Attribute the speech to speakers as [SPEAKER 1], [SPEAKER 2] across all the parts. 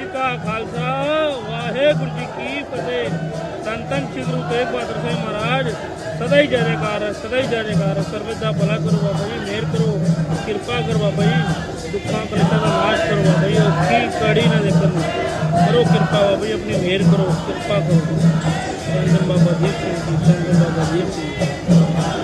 [SPEAKER 1] ਜੀ ਕਾ ਖਾਲਸਾ, ਵਾਹਿਗੁਰੂ ਜੀ ਕੀ ਫਤਿਹ। ਤਨ ਸੰਤਨ ਸ੍ਰੀ ਗੁਰੂ ਤੇਗ ਬਹਾਦਰ ਸਾਹਿਬ ਮਹਾਰਾਜ। ਸਦਾ ਹੀ ਜੈਕਾਰ, ਸਦਾ ਹੀ ਜੈਕਾਰ। ਸਰਬਤ ਦਾ ਭਲਾ ਕਰੋ ਬਾਬਾ ਜੀ, ਮਿਹਰ ਕਰੋ, ਕਿਰਪਾ ਕਰੋ ਬਾਬਾ ਜੀ। ਦੁੱਖਾਂ ਕਲੇਸ਼ਾਂ ਦਾ ਨਾਸ਼ ਕਰੋ ਬਾਬਾ ਜੀ ਉਸ ਕੀ ਕੜੀ ਨਾ ਦੇਖਣ। ਕਰੋ ਕਿਰਪਾ ਬਾਬਾ ਜੀ, ਆਪਣੀ ਮਿਹਰ ਕਰੋ, ਕਿਰਪਾ ਕਰੋ। ਸੰਤਨ ਬਾਬਾ ਜੀ ਸੰਤਨ ਬਾਬਾ ਜੀ।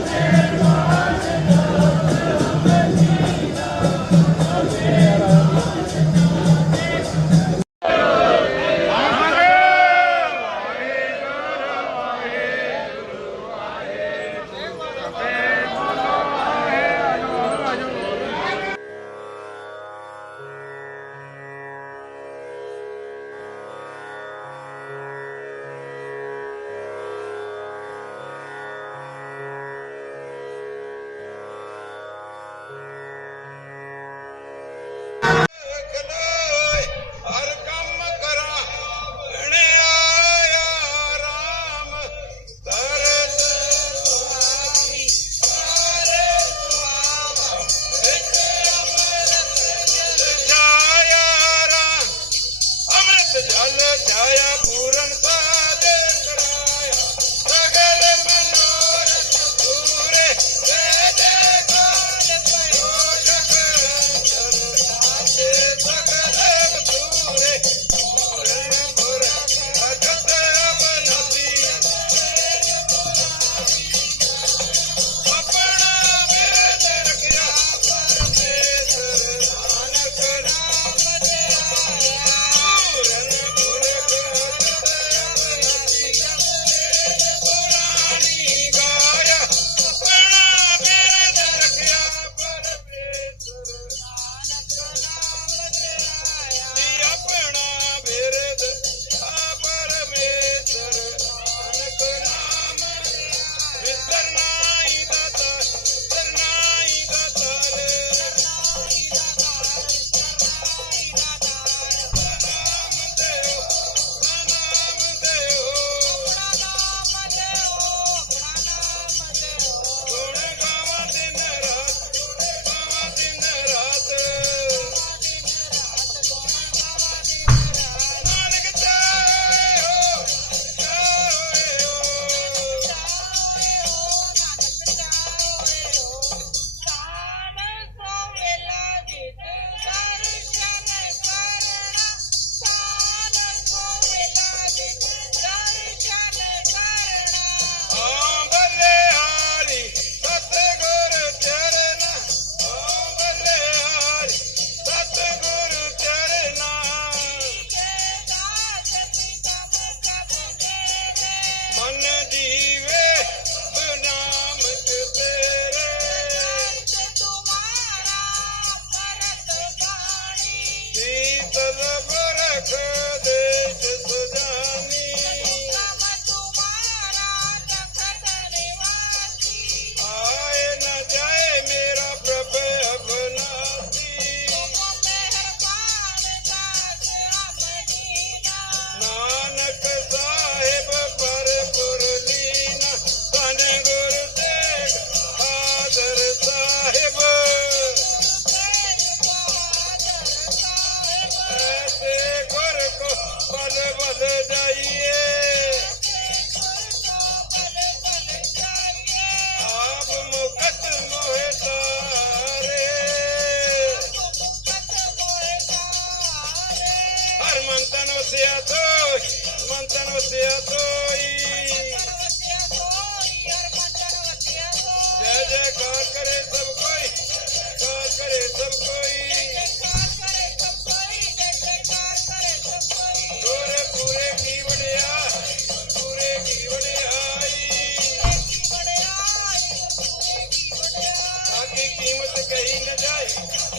[SPEAKER 2] Thank you.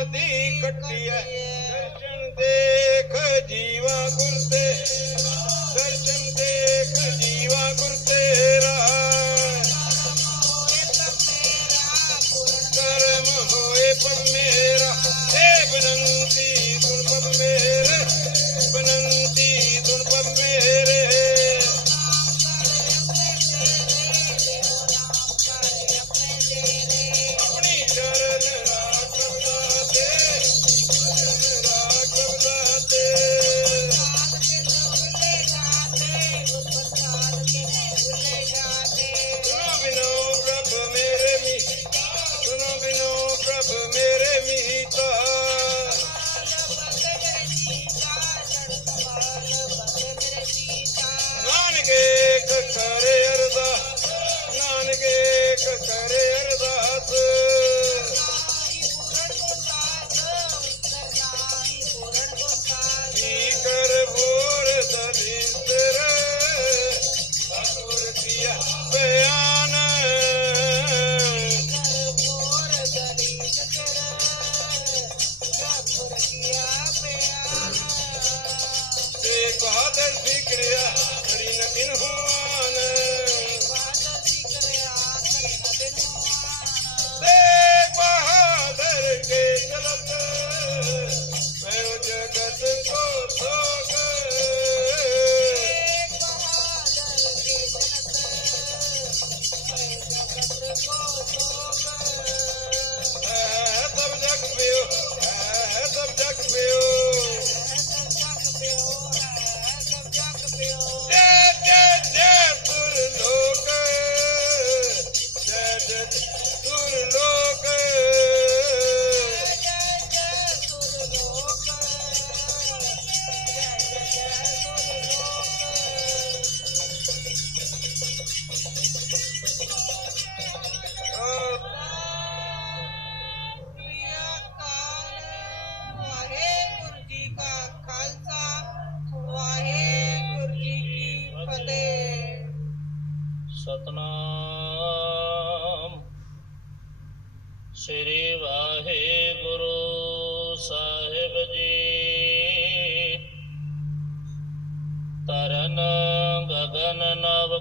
[SPEAKER 2] ਕਰਮ ਦੀ ਕੱਟਿਐ ਦਰਸ਼ਨ ਦੇਖ ਜੀਵਾ ਗੁਰ
[SPEAKER 3] ਤੇ। ਦਰਸ਼ਨ Okay.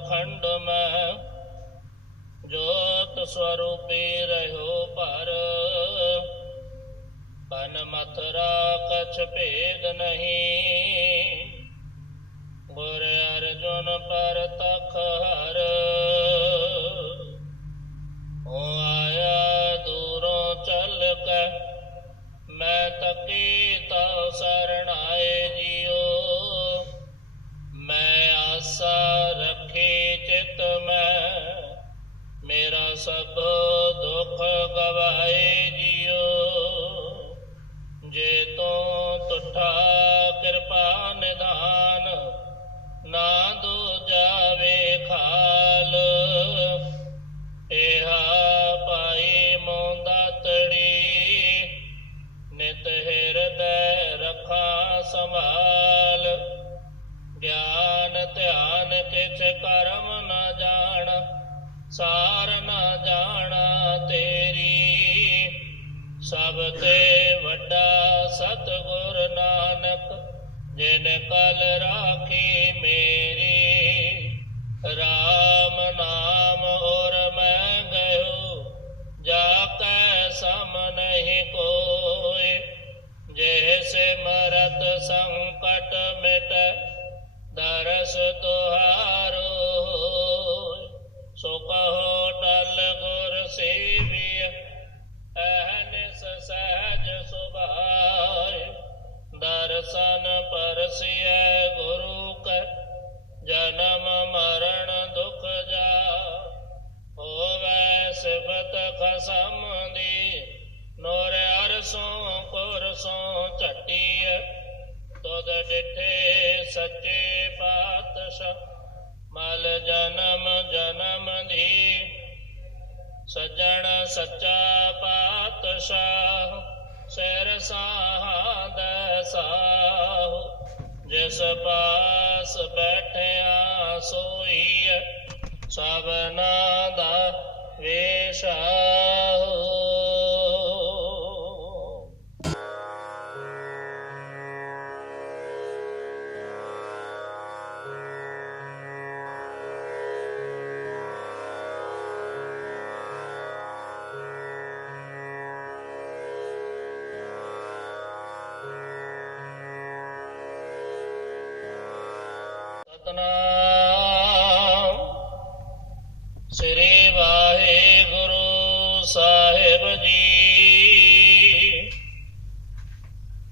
[SPEAKER 3] ਅਖੰਡ ਮੈਂ ਜੋਤ ਸਵਰੂਪੇ ਰਹਿਓ ਭਰ ਬਨ ਮਥਰਾ ਕਛ ਭੇਦ ਨਹੀਂ। ਗੁਰ ਅਰਜਨ ਪਰ ਤਖ ਹਰ ਜਿਨ ਕਲ ਰਾਖੇ ਮੇਰੇ RAM ਨਾਮ ਔਰ ਮੈਂ ਗਇਓ ਜਾ ਕੈ ਸਮ ਨਹੀਂ ਕੋਏ ਜਿਸ ਮਰਤ ਸੰਕਟ ਮਿਟ, ਦਰਸ ਸਤਨਾਮ ਸ੍ਰੀ ਵਾਹਿਗੁਰੂ ਸਾਹਿਬ ਜੀ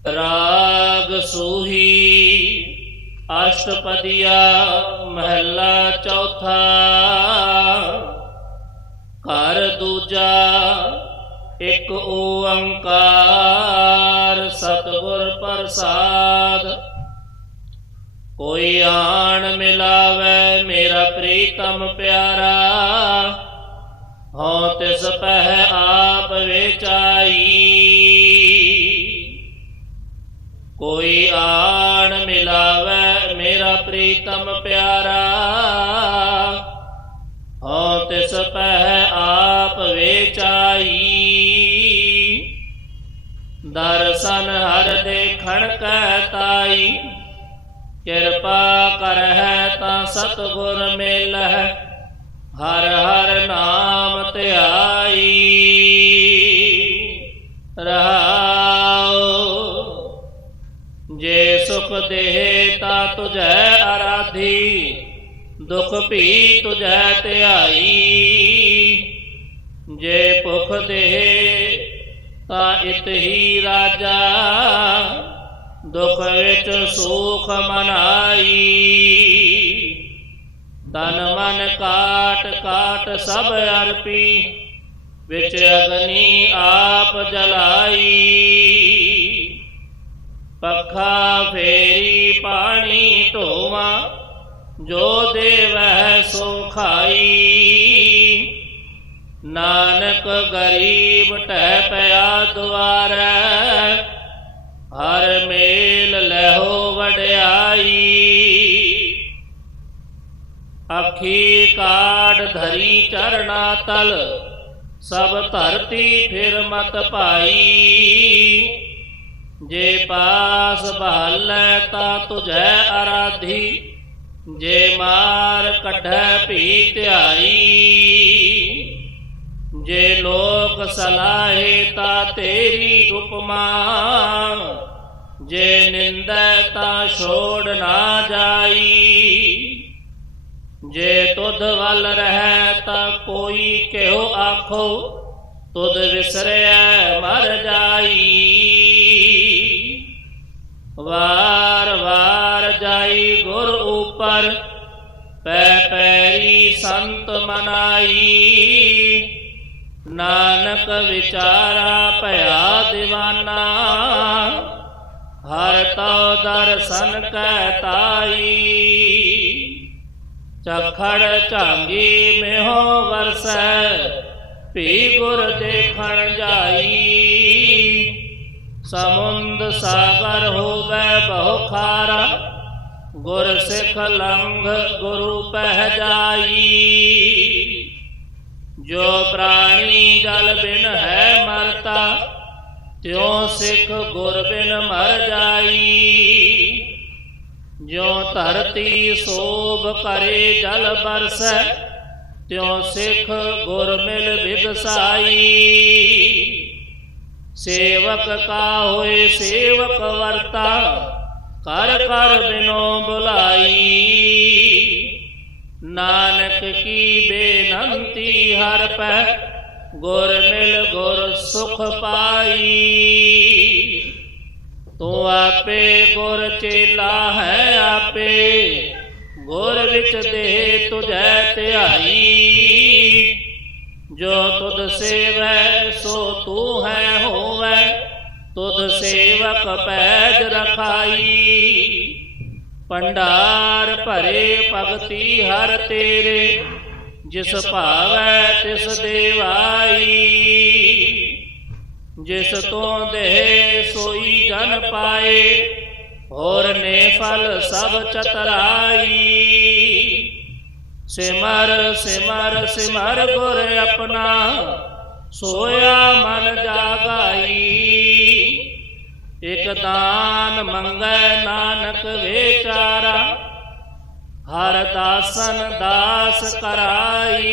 [SPEAKER 3] ਰਾਗ ਸੂਹੀ ਅਸ਼ਟਪਦੀਆ ਮਹੱਲਾ ਚੌਥਾ ਘਰ ਦੂਜਾ ਇੱਕ ਓੰਕਾਰ ਸਤਿਗੁਰ ਪ੍ਰਸਾਦ ਕੋਈ ਆਣ ਮਿਲਾਵੇ ਮੇਰਾ ਪ੍ਰੀਤਮ ਪਿਆਰਾ। ਹਉ ਤਿਸ ਪਹਿ ਆਪ ਵਿਚਾਈ। ਕੋਈ ਆਣ ਮਿਲਾਵੇ ਮੇਰਾ ਪ੍ਰੀਤਮ ਪਿਆਰਾ। ਹਉ ਤਿਸ ਪਹਿ ਆਪ ਵਿਚਾਈ। ਦਰਸ਼ਨ ਹਰ ਦੇਖਣ ਕੈ ਤਾਈ। ਕਿਰਪਾ ਕਰਹਿ ਤਾਂ ਸਤਿਗੁਰ ਮਿਲਹਿ, ਹਰ ਹਰ ਨਾਮ ਧਿਆਈ। ਰਹਾਉ, ਜੇ ਸੁਖ ਦੇਹ ਤਾ ਤੁਝੈ ਆਰਾਧੀ, ਦੁਖ ਭੀ ਤੁਝੈ ਧਿਆਈ। ਜੇ ਭੁਖ ਦੇਹ ਤਾ ਇਤ ਹੀ ਰਾਜਾ ਦੁਖ ਵਿੱਚ ਸੁਖ ਮਨਾਈ। ਤਨ ਮਨ ਕਾਟ ਕਾਟ ਸਭ ਅਰਪੀ, ਵਿੱਚ ਅਗਨੀ ਆਪ ਜਲਾਈ। ਪੱਖਾ ਫੇਰੀ ਪਾਣੀ ਢੋਵਾ ਜੋ ਦੇਵੈ ਸੋ ਖਾਈ। ਨਾਨਕ ਗਰੀਬ ਟਹਿ ਪਿਆ ਦੁਆਰੈ ਹਰ ਮੇਲ ਲਹੋ ਵਡਿਆਈ। ਅੱਖੀ ਕਾੜ ਧਰੀ ਚਰਣਾ ਤਲ, ਸਭ ਧਰਤੀ ਫਿਰ ਮਤ ਭਾਈ। ਜੇ ਪਾਸ ਬਹਾਲੈ ਤਾ ਤੁਝੈ ਅਰਾਧੀ, ਜੇ ਮਾਰ ਕੱਢੈ ਭੀ ਧਿਆਈ। ਜੇ ਲੋਕ ਸਲਾਹੇ ਤਾ ਤੇਰੀ ਉਪਮਾ ਜੇ ਨਿੰਦੈ ਤਾਂ ਛੋੜ ਨਾ ਜਾਈ। ਜੇ ਤੁਧ ਵੱਲ ਰਹਿ ਤਾ ਕੋਈ ਕਿਉ ਆਖੋ, ਤੁਧ ਵਿਸਰਿਆ ਮਰ ਜਾਈ। ਵਾਰ ਵਾਰ ਜਾਈ ਗੁਰ ਉਪਰ, ਪੈ ਪੈਰੀ ਸੰਤ ਮਨਾਈ। ਨਾਨਕ ਵਿਚਾਰਾ ਭਇਆ دیਵਾਨਾ ਹਰ ਤਉ ਦਰਸ਼ਨ ਕੈ ਤਾਈ। ਚਖੜ ਝਾਂਗੀ ਮਿਹੋ ਵਰਸੈ, ਭੀ ਗੁਰ ਦੇਖਣ ਜਾਈ। ਸਮੁੰਦ ਸਾਗਰ ਹੋਵੇ ਬਹੁ ਖਾਰਾ, ਗੁਰ ਸਿਖ ਲੰਘ ਗੁਰੂ ਪਹਿ ਜਾਈ। ਜੋ ਪ੍ਰਾਣੀ ਜਲ ਬਿਨ ਹੈ ਮਰਤਾ ਤਿਉ ਸਿਖ ਗੁਰ ਬਿਨ ਮਰ ਜਾਈ ਜੋ ਧਰਤੀ ਸੋਭ ਕਰੇ ਜਲ ਬਰਸੈ, ਤਿਉ ਸਿਖ ਗੁਰ ਮਿਲ ਵਿਗਸਾਈ ਸੇਵਕ ਕਾ ਹੋਏ ਸੇਵਕ ਵਰਤਾ, ਕਰ ਕਰ ਬਿਨੋ ਬੁਲਾਈ। ਨਾਨਕ ਕੀ ਬੇਨੰਤੀ ਹਰ ਪੈ ਗੁਰ ਮਿਲ ਗੁਰ ਸੁਖ ਪਾਈ ਤੂੰ ਆਪੇ ਗੁਰ ਚੇਲਾ ਹੈ ਆਪੇ ਗੁਰ ਵਿੱਚ ਦੇ ਤੁਝੈ ਧਿਆਈ ਜੋ ਤੁਧ ਸੇਵੈ ਸੋ ਤੂੰ ਹੈ ਹੋਵੈ ਤੁਧ ਸੇਵਕ ਪੈਜ ਰਖਾਈ ਭੰਡਾਰ ਭਰੇ ਭਗਤੀ ਹਰ ਤੇਰੇ ਜਿਸ ਭਾਵੈ ਤਿਸ ਦੇਵਾਈ। ਜਿਸ ਤੋਂ ਦੇਹ ਸੋਈ ਜਨ ਪਾਏ। ਹੋਰ ਨੇ ਫਲ ਸਭ ਚਤਰਾਈ। ਸਿਮਰ ਸਿਮਰ ਸਿਮਰ ਗੁਰ ਆਪਣਾ। ਸੋਇਆ ਮਨ ਜਾਗਾਈ। ਇਕ ਦਾਨ ਮੰਗੈ ਨਾਨਕ ਵਿਚਾਰਾ ਹਰ ਦਾਸਨ ਦਾਸ ਕਰਾਈ।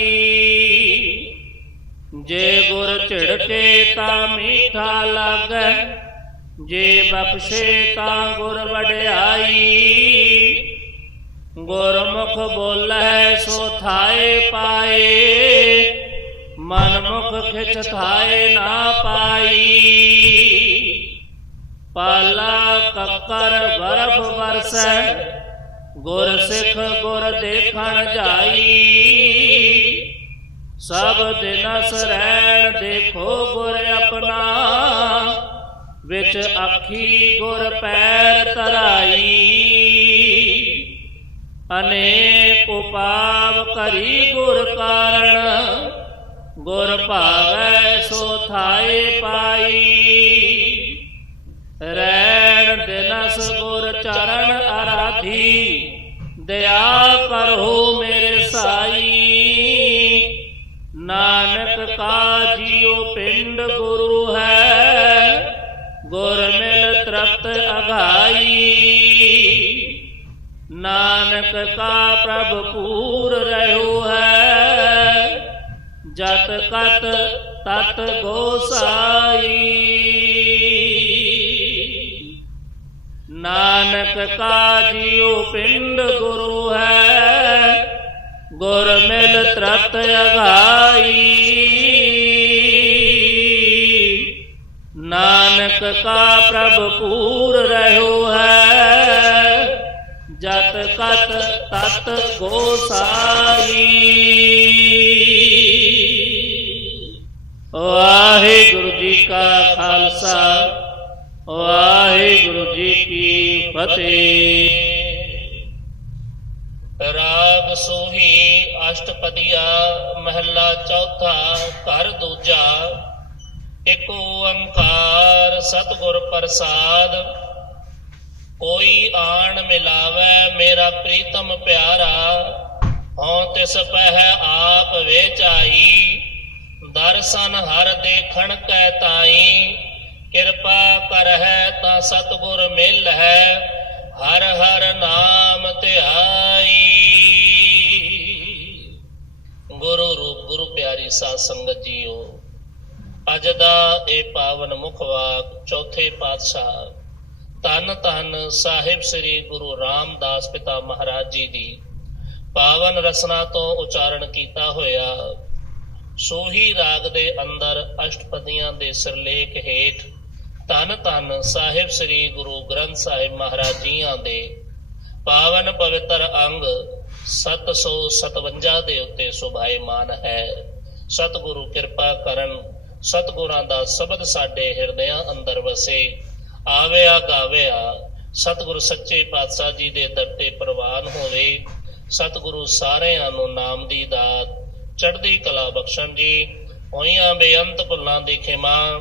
[SPEAKER 3] ਜੇ ਗੁਰ ਝਿੜਕੇ ਤਾਂ ਮੀਠਾ ਲਾਗੈ, ਜੇ ਬਖਸ਼ੇ ਤਾਂ ਗੁਰ ਵਡਿਆਈ। ਗੁਰਮੁਖ ਬੋਲੇ ਸੋ ਥਾਏ ਪਾਏ ਮਨ ਮੁਖ ਖਿਚ ਥਾਏ ਨਾ ਪਾਈ। ਪਾਲਾ ਕੱਕਰ ਬਰਫ ਵਰਸੈ ਗੁਰ ਸਿੱਖ ਗੁਰ ਦੇਖਣ ਜਾਈ। ਸਭ ਦਿਨਸ ਰਹਿਣ ਦੇਖੋ ਗੁਰ ਆਪਣਾ। ਵਿੱਚ ਅੱਖੀ ਗੁਰ ਪੈਰ ਧਰਾਈ। ਅਨੇਕ ਉਪਾਵ ਕਰੀ ਗੁਰ ਕਾਰਣ। ਗੁਰ ਭਾਵੈ ਸੋ ਥਾਏ ਪਾਈ। ਰੈਣ ਦਿਨਸ ਗੁਰ ਚਰਨ ਆਰਾਧੀ। ਦਇਆ ਕਰੋ ਮੇਰੇ ਸਾਈ। ਨਾਨਕ ਕਾ ਜੀਉ ਪਿੰਡ ਗੁਰੂ ਹੈ, ਗੁਰ ਮਿਲ ਤ੍ਰਪਤ ਅਗਾਈ। ਨਾਨਕ ਕਾ ਪ੍ਰਭ ਪੂਰ ਰਹਿਓ ਹੈ, ਜਤ ਕਤ ਤਤ ਗੋਸਾਈ ਨਾਨਕ ਕਾ ਜੀਉ ਪਿੰਡ ਗੁਰੂ ਹੈ, ਗੁਰ ਮਿਲ ਤ੍ਰਤ ਅਗਾਈ। ਨਾਨਕ ਕਾ ਪ੍ਰਭ ਪੂਰ ਰਹਿਓ ਹੈ, ਜਤ ਕਤ ਤਤ ਗੋਸਾਈ ਵਾਹਿਗੁਰੂ ਜੀ ਕਾ ਖਾਲਸਾ ਵਾਹਿਗੁਰੂ ਕੀ ਰਾਗ ਸੋਹੀ ਅਸ਼ਟਪਦੀਆ, ਮਹੱਲਾ ਚੌਥਾ, ਘਰ ਦੂਜਾ। ਇੱਕ ਓੰਕਾਰ ਸਤਿਗੁਰ ਪ੍ਰਸਾਦ। ਕੋਈ ਆਣ ਮਿਲਾਵੇ ਮੇਰਾ ਪ੍ਰੀਤਮ ਪਿਆਰਾ। ਹਉ ਤਿਸ ਪਹਿ ਆਪ ਵੇਚਾਈ। ਦਰਸ਼ਨ ਹਰ ਦੇਖਣ ਕੈ ਤਾਈ। ਕਿਰਪਾ ਕਰਹਿ ਤਾ ਸਤਿਗੁਰ ਮਿਲ ਹੈ ਹਰ ਹਰ ਨਾਮ ਧਿਆਈ। ਗੁਰੂ ਰੂਪ, ਗੁਰੂ ਪਿਆਰੀ ਸਾਧ ਸੰਗਤ ਜੀਓ, ਅੱਜ ਦਾ ਇਹ ਪਾਵਨ ਮੁਖ ਵਾਕ ਚੌਥੇ ਪਾਤਸ਼ਾਹ ਧੰਨ ਧੰਨ ਸਾਹਿਬ ਸ੍ਰੀ ਗੁਰੂ ਰਾਮਦਾਸ ਪਿਤਾ ਮਹਾਰਾਜ ਜੀ ਦੀ ਪਾਵਨ ਰਸਨਾ ਤੋਂ ਉਚਾਰਨ ਕੀਤਾ ਹੋਇਆ। ਸੋਹੀ ਰਾਗ ਦੇ ਅੰਦਰ ਅਸ਼ਟਪਦੀਆਂ ਦੇ ਸਿਰਲੇਖ ਹੇਠ ਧੰਨ ਧੰਨ ਸਾਹਿਬ ਸ੍ਰੀ ਗੁਰੂ ਗ੍ਰੰਥ ਸਾਹਿਬ ਮਹਾਰਾਜ ਜੀਆਂ ਦੇ ਪਾਵਨ ਪਵਿੱਤਰ ਅੰਗ 757 ਦੇ ਉੱਤੇ ਸੁਭਾਇਮਾਨ ਹੈ। ਸਤਿਗੁਰੂ ਕਿਰਪਾ ਕਰਨ ਸਤਿਗੁਰਾਂ ਦਾ ਸ਼ਬਦ ਸਾਡੇ ਹਿਰਦਿਆਂ ਅੰਦਰ ਵਸੇ। ਆਵਿਆ ਗਾਵਿਆ, ਸਤਿਗੁਰੂ ਸੱਚੇ ਪਾਤਸ਼ਾਹ ਜੀ ਦੇ ਦਰ ਤੇ ਪ੍ਰਵਾਨ ਹੋਵੇ। ਸਤਿਗੁਰੂ ਸਾਰਿਆਂ ਨੂੰ ਨਾਮ ਦੀ ਦਾਤ, ਚੜ੍ਹਦੀ ਕਲਾ ਬਖਸ਼ਣ ਜੀ, ਹੋਈਆਂ ਬੇਅੰਤ ਭੁੱਲਾਂ ਦੀ ਖਿਮਾ